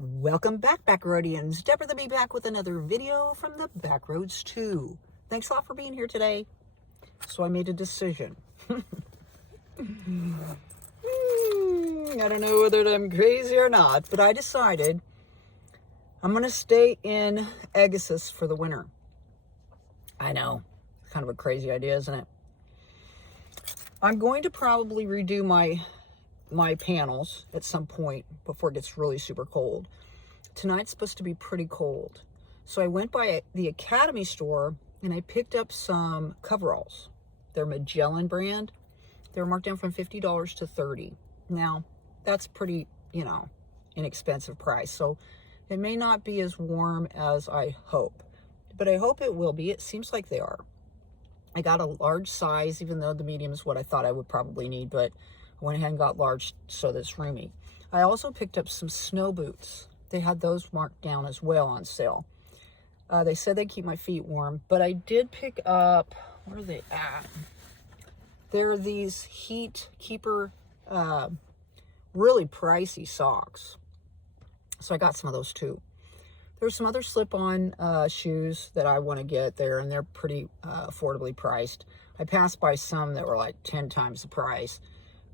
Welcome back, Backroadians. Deborah the Bee back with another video from the Backroads 2. Thanks a lot for being here today. So I made a decision. I don't know whether I'm crazy or not, but I decided I'm going to stay in Eggasus for the winter. I know, kind of a crazy idea, isn't it? I'm going to probably redo my panels at some point before it gets really super cold. Tonight's supposed to be pretty cold. So I went by the Academy store and I picked up some coveralls. They're Magellan brand. They were marked down from $50 to $30. Now, that's pretty, inexpensive price. So it may not be as warm as I hope, but I hope it will be. It seems like they are. I got a large size, even though the medium is what I thought I would probably need, but I went ahead and got large so that's roomy. I also picked up some snow boots. They had those marked down as well on sale. They said they keep my feet warm, but I did pick up, where are they at? They're these heat keeper, really pricey socks. So I got some of those too. There's some other slip-on shoes that I want to get there, and they're pretty affordably priced. I passed by some that were like 10 times the price,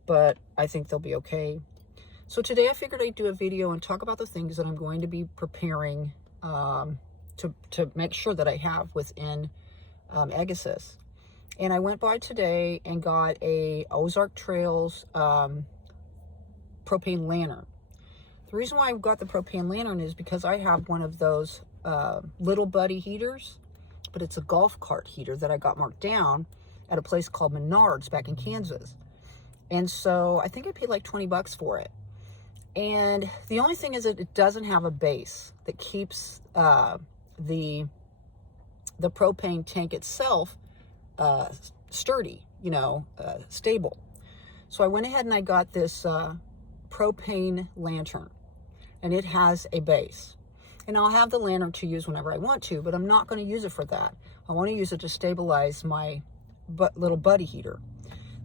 but I think they'll be okay. So today I figured I'd do a video and talk about the things that I'm going to be preparing to make sure that I have within Eggasus. And I went by today and got a Ozark Trails propane lantern. The reason why I've got the propane lantern is because I have one of those little buddy heaters, but it's a golf cart heater that I got marked down at a place called Menards back in Kansas. And so I think I paid like 20 bucks for it. And the only thing is that it doesn't have a base that keeps the propane tank itself sturdy, stable. So I went ahead and I got this propane lantern, and it has a base. And I'll have the lantern to use whenever I want to, but I'm not going to use it for that. I want to use it to stabilize my little buddy heater.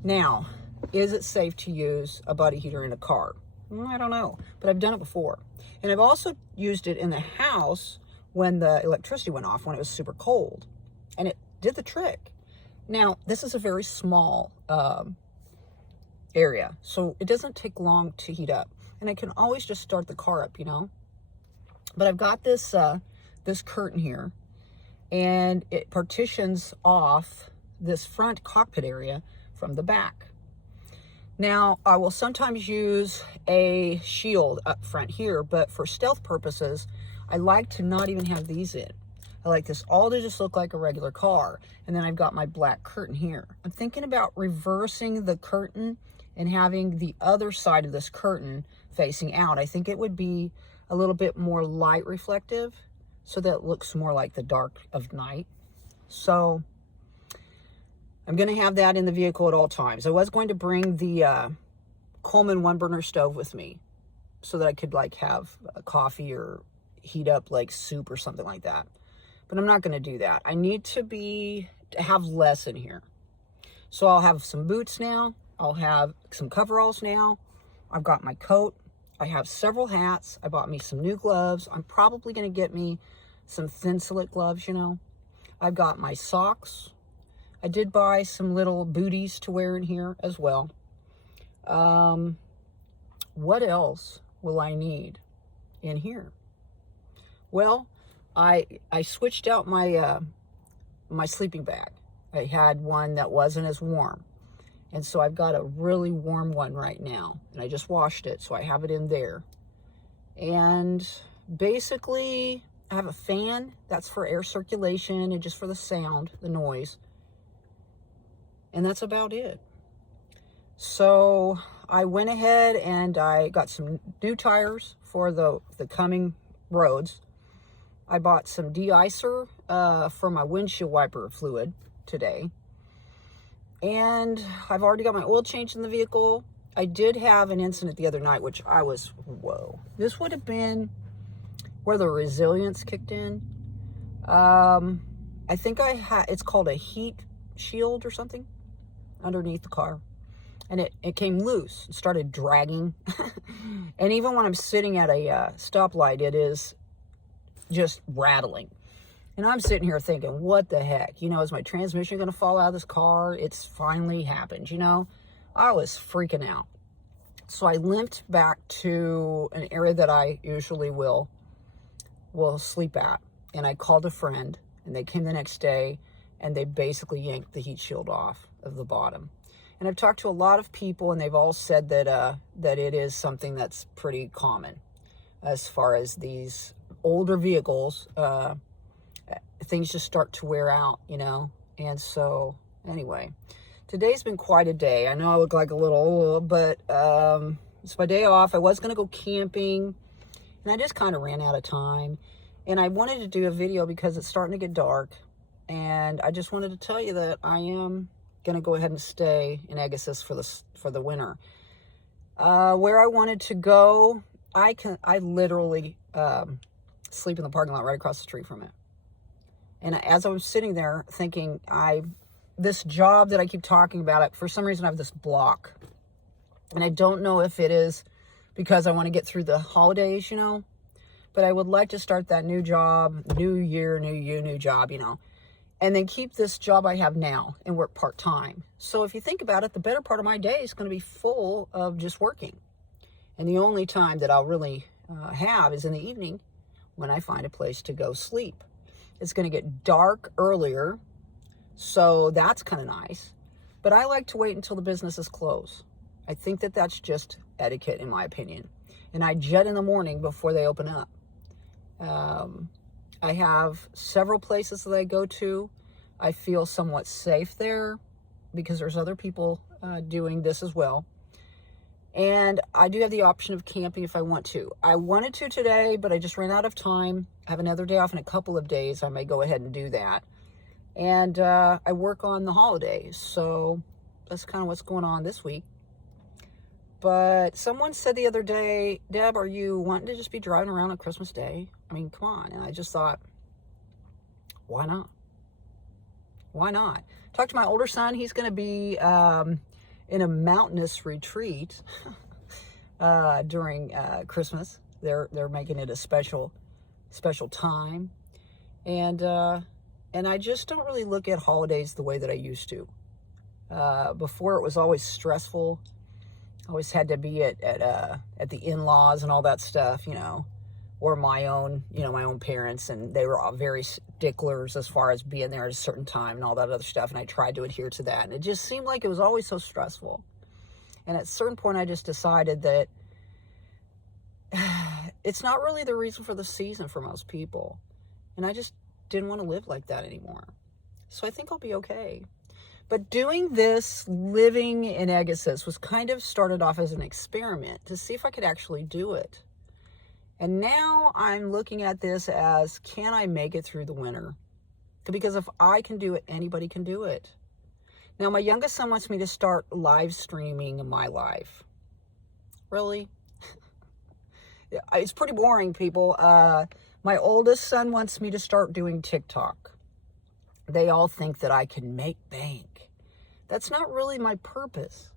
Now, is it safe to use a buddy heater in a car? I don't know, but I've done it before. And I've also used it in the house when the electricity went off, when it was super cold, and it did the trick. Now, this is a very small area, so it doesn't take long to heat up, and I can always just start the car up, But I've got this this curtain here, and it partitions off this front cockpit area from the back. Now, I will sometimes use a shield up front here, but for stealth purposes, I like to not even have these in. I like this all to just look like a regular car. And then I've got my black curtain here. I'm thinking about reversing the curtain and having the other side of this curtain facing out. I think it would be a little bit more light reflective, so that it looks more like the dark of night. So I'm going to have that in the vehicle at all times. I was going to bring the Coleman one burner stove with me so that I could have a coffee or heat up like soup or something like that. But I'm not going to do that. I need to have less in here. So I'll have some boots now. I'll have some coveralls now. I've got my coat. I have several hats. I bought me some new gloves. I'm probably going to get me some thin slit gloves, I've got my socks. I did buy some little booties to wear in here as well. What else will I need in here? Well, I switched out my my sleeping bag. I had one that wasn't as warm, and so I've got a really warm one right now, and I just washed it, so I have it in there. And basically, I have a fan that's for air circulation and just for the sound, the noise. And that's about it. So I went ahead and I got some new tires for the coming roads. I bought some de-icer for my windshield wiper fluid today. And I've already got my oil change in the vehicle. I did have an incident the other night, which I was, whoa. This would have been where the resilience kicked in. I think it's called a heat shield or something underneath the car. and it came loose and started dragging. And even when I'm sitting at a stoplight, it is just rattling. And I'm sitting here thinking, what the heck? You know, is my transmission going to fall out of this car? It's finally happened, you know? I was freaking out. So I limped back to an area that I usually will sleep at. And I called a friend, and they came the next day, and they basically yanked the heat shield off of the bottom. And I've talked to a lot of people, and they've all said that it is something that's pretty common as far as these older vehicles. Things just start to wear out, you know. And so, anyway, today's been quite a day. I know I look like a little old, but it's my day off. I was going to go camping, and I just kind of ran out of time. And I wanted to do a video because it's starting to get dark, and I just wanted to tell you that I am going to go ahead and stay in Eggasus for the winter. Where I wanted to go, I literally sleep in the parking lot right across the street from it. And as I was sitting there thinking, this job that I keep talking about, for some reason I have this block. And I don't know if it is because I want to get through the holidays, you know. But I would like to start that new job, new year, new you, new job, you know. And then keep this job I have now and work part-time. So if you think about it, the better part of my day is going to be full of just working. And the only time that I'll really have is in the evening when I find a place to go sleep. It's going to get dark earlier, so that's kind of nice. But I like to wait until the businesses close. I think that that's just etiquette, in my opinion. And I jet in the morning before they open up. I have several places that I go to. I feel somewhat safe there because there's other people doing this as well. And I do have the option of camping if I want to. I wanted to today, but I just ran out of time. I have another day off in a couple of days. I may go ahead and do that. And I work on the holidays, so that's kind of what's going on this week. But someone said the other day, Deb, are you wanting to just be driving around on Christmas Day? I mean, come on. And I just thought, why not? Why not? Talked to my older son. He's going to be in a mountainous retreat during Christmas. They're making it a special time. And I just don't really look at holidays the way that I used to. Before it was always stressful. Always had to be at the in-laws and all that stuff, you know, or my own parents, and they were all very sticklers as far as being there at a certain time and all that other stuff, and I tried to adhere to that, and it just seemed like it was always so stressful. And at a certain point, I just decided that it's not really the reason for the season for most people, and I just didn't want to live like that anymore. So I think I'll be okay. But doing this, living in Eggasus, was kind of started off as an experiment to see if I could actually do it. And now I'm looking at this as, can I make it through the winter? Because if I can do it, anybody can do it. Now, my youngest son wants me to start live streaming my life. Really? It's pretty boring, people. My oldest son wants me to start doing TikTok. They all think that I can make bank. That's not really my purpose.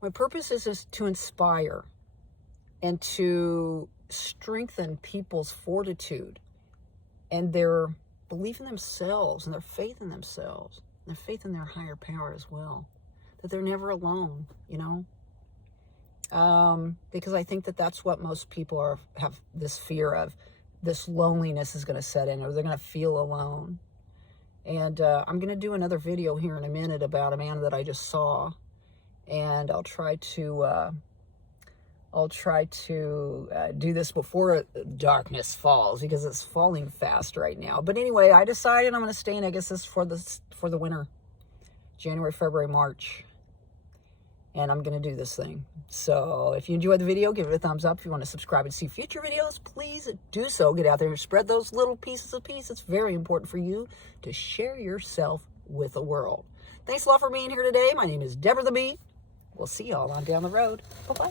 My purpose is just to inspire and to strengthen people's fortitude and their belief in themselves and their faith in themselves and their faith in their higher power as well. That they're never alone, you know? Because I think that that's what most people have this fear of. This loneliness is going to set in, or they're going to feel alone. And I'm going to do another video here in a minute about a man that I just saw. And I'll try to do this before darkness falls, because it's falling fast right now. But anyway, I decided I'm going to stay in Eggasus for the winter. January, February, March. And I'm going to do this thing. So if you enjoyed the video, give it a thumbs up. If you want to subscribe and see future videos, please do so. Get out there and spread those little pieces of peace. It's very important for you to share yourself with the world. Thanks a lot for being here today. My name is Deborah the Bee. We'll see y'all on down the road. Bye-bye.